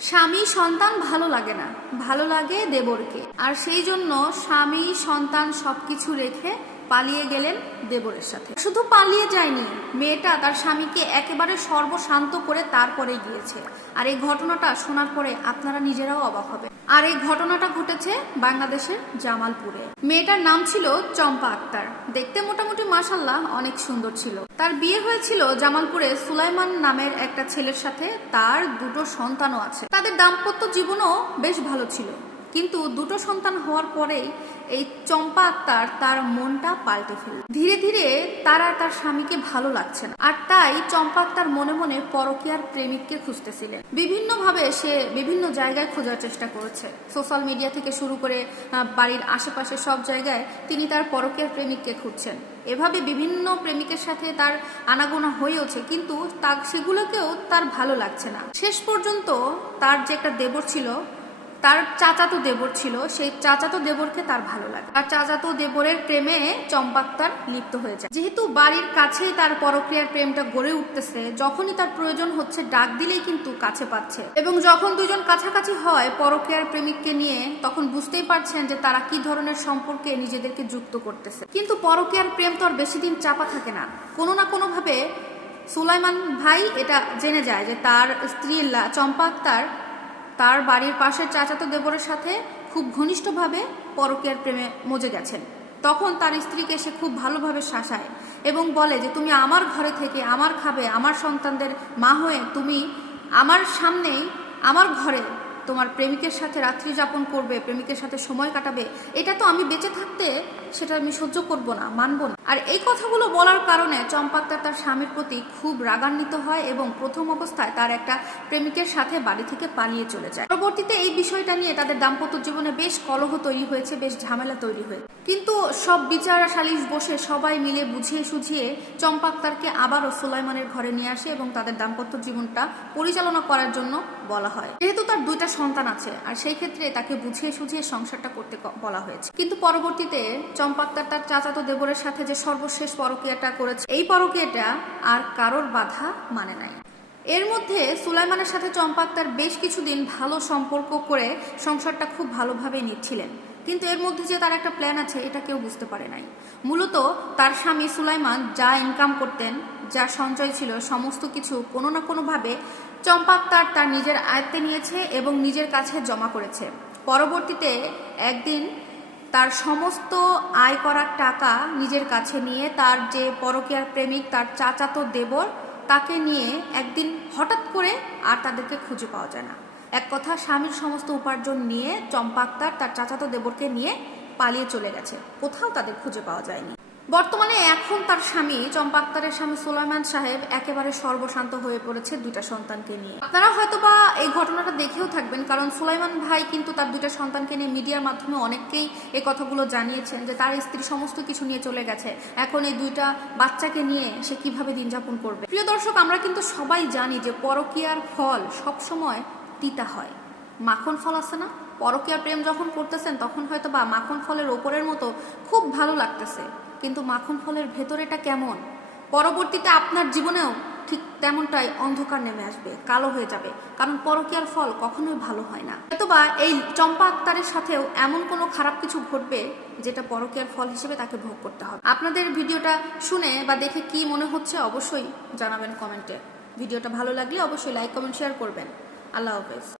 স্বামী সন্তান ভালো লাগে না। ভালো লাগে দেবরকে। আর সেই জন্য স্বামী সন্তান সবকিছু রেখে পালিয়ে গেলেন দেবরের সাথে। শুধু পালিয়ে যায়নি, মেয়েটা তার স্বামীকে একেবারে সর্বশান্ত করে তারপরে গিয়েছে। আর এই ঘটনাটা শোনার পরে আপনারা নিজেরাও অবাক হবে আর এই ঘটনাটা ঘটেছে বাংলাদেশের জামালপুরে। মেয়েটার নাম ছিল চম্পা আক্তার। দেখতে মোটামুটি মাসাল্লাহ অনেক সুন্দর ছিল। তার বিয়ে হয়েছিল জামালপুরে সুলাইমান নামের একটা ছেলের সাথে। তার দুটো সন্তানও আছে। তাদের দাম্পত্য জীবনও বেশ ভালো ছিল। কিন্তু দুটো সন্তান হওয়ার পরেই এই চম্পা আক্তার তার মনটা পাল্টে ফেলল। ধীরে ধীরে তার আর তার স্বামীকে ভালো লাগছে না। আর তাই চম্পা আক্তার মনে মনে পরকীয়ার প্রেমিককে খুঁজতেছিলেন। বিভিন্নভাবে সে বিভিন্ন জায়গায় খোঁজার চেষ্টা করেছে। সোশ্যাল মিডিয়া থেকে শুরু করে বাড়ির আশেপাশে সব জায়গায় তিনি তার পরকীয়ার প্রেমিককে খুঁজছেন। এভাবে বিভিন্ন প্রেমিকের সাথে তার আনাগোনা হয়েওছে, কিন্তু তার সেগুলোকেও তার ভালো লাগছে না। শেষ পর্যন্ত তার যে একটা দেবর ছিল তার চাচাতো দেবর ছিল। সেই চাচাতো দেবরকে তার ভালো লাগে। আর চাচাতো দেবরের প্রেমে চম্পাক্তার লিপ্ত হয়ে যায়। যেহেতু বাড়ির কাছেই তার পরক্রিয়ার প্রেমটা গড়ে উঠতেছে, যখনই তার প্রয়োজন হচ্ছে ডাক দিলেই কিন্তু কাছে পাচ্ছে। এবং যখন দুজন কাছাকাছি হয় পরক্রিয়ার প্রেমিককে নিয়ে, তখন বুঝতেই পারছেন যে তারা কি ধরনের সম্পর্কে নিজেদেরকে যুক্ত করতেছে। কিন্তু পরক্রিয়ার প্রেম তো আর বেশি দিন চাপা থাকে না। কোনো না কোনোভাবে সুলাইমান ভাই এটা জেনে যায় যে তার স্ত্রী লা- চম্পা আক্তার তার বাড়ির পাশের চাচাতো দেবরের সাথে খুব ঘনিষ্ঠভাবে পরকীয়ার প্রেমে মজে গেছেন। তখন তার স্ত্রীকে সে খুব ভালোভাবে শাসায় এবং বলে যে, তুমি আমার ঘরে থেকে আমার খাবে, আমার সন্তানদের মা হয়ে তুমি আমার সামনেই, আমার ঘরে তোমার প্রেমিকের সাথে রাত্রি যাপন করবে, প্রেমিকের সাথে সময় কাটাবে, এটা তো আমি বেঁচে থাকতে সেটা আমি সহ্য করব না, মানব না। আর এই কথাগুলো বলার কারণে চম্পাক্তার তার স্বামীর প্রতি খুব রাগান্বিত হয় এবং প্রথম অবস্থায় তার একটা প্রেমিকের সাথে বাড়ি থেকে পালিয়ে চলে যায়। পরবর্তীতে এই বিষয়টা নিয়ে তাদের দাম্পত্য জীবনে বেশ কলহ তৈরি হয়েছে, বেশ ঝামেলা তৈরি হয়েছে। কিন্তু সব বিচার সালিশ বসে সবাই মিলে বুঝিয়ে সুঝিয়ে চম্পাক্তারকে আবারও সুলাইমানের ঘরে নিয়ে আসে এবং তাদের দাম্পত্য জীবনটা পরিচালনা করার জন্য বলা হয়। যেহেতু তার দুইটা সন্তান আছে। আর সেই ক্ষেত্রে তাকে বুঝিয়ে সুঝিয়ে সংসারটা করতে বলা হয়েছে। কিন্তু পরবর্তীতে চম্পাক্তার তার চাচাতো দেবরের সাথে যে সর্বশেষ পরকীয়াটা করেছে, এই পরকীয়াটা আর কারোর বাধা মানে নাই। এর মধ্যে সুলাইমানের সাথে চম্পাক্তার বেশ কিছুদিন ভালো সম্পর্ক করে সংসারটা খুব ভালোভাবে নিচ্ছিলেন। কিন্তু এর মধ্যে যে তার একটা প্ল্যান আছে, এটা কেউ বুঝতে পারে নাই। মূলত তার স্বামী সুলাইমান যা ইনকাম করতেন, যা সঞ্চয় ছিল, সমস্ত কিছু কোনো না কোনোভাবে চম্পাক্তার তার নিজের আয়ত্তে নিয়েছে এবং নিজের কাছে জমা করেছে। পরবর্তীতে একদিন তার সমস্ত আয় করার টাকা নিজের কাছে নিয়ে তার যে পরকীয়ার প্রেমিক, তার চাচাতো দেবর, তাকে নিয়ে একদিন হঠাৎ করে আর তাদেরকে খুঁজে পাওয়া যায় না। এক কথা, স্বামীর সমস্ত উপার্জন নিয়ে চম্পা আক্তার তার চাচাতো দেবরকে নিয়ে পালিয়ে চলে গেছে। কোথাও তাদের খুঁজে পাওয়া যায়নি। বর্তমানে এখন তার স্বামী চম্পা আক্তারের স্বামী সুলাইমান সাহেব একেবারে সর্বশান্ত হয়ে পড়েছে দুইটা সন্তানকে নিয়ে। আপনারা হয়তোবা এই ঘটনাটা দেখেও থাকবেন, কারণ সুলাইমান ভাই কিন্তু তার দুইটা সন্তানকে নিয়ে মিডিয়ার মাধ্যমে অনেককেই এই কথাগুলো জানিয়েছেন যে তার স্ত্রী সমস্ত কিছু নিয়ে চলে গেছে। এখন এই দুইটা বাচ্চাকে নিয়ে সে কীভাবে দিন যাপন করবে? প্রিয় দর্শক, আমরা কিন্তু সবাই জানি যে পরকীয়ার ফল সবসময় তিতা হয়। মাখন ফল আছে না? পরকীয়া প্রেম যখন করতেছেন, তখন হয়তো বা মাখন ফলের ওপরের মতো খুব ভালো লাগতেছে। কিন্তু মাখন ফলের ভেতরেটা কেমন? পরবর্তীতে আপনার জীবনেও ঠিক তেমনটাই অন্ধকার নেমে আসবে, কালো হয়ে যাবে। কারণ পরকীয়ার ফল কখনোই ভালো হয় না। হয়তোবা এই চম্পা আক্তারের সাথেও এমন কোনো খারাপ কিছু ঘটবে যেটা পরকীয়ার ফল হিসেবে তাকে ভোগ করতে হবে। আপনাদের ভিডিওটা শুনে বা দেখে কি মনে হচ্ছে অবশ্যই জানাবেন কমেন্টে। ভিডিওটা ভালো লাগলে অবশ্যই লাইক, কমেন্ট, শেয়ার করবেন। আল্লাহ হাফেজ।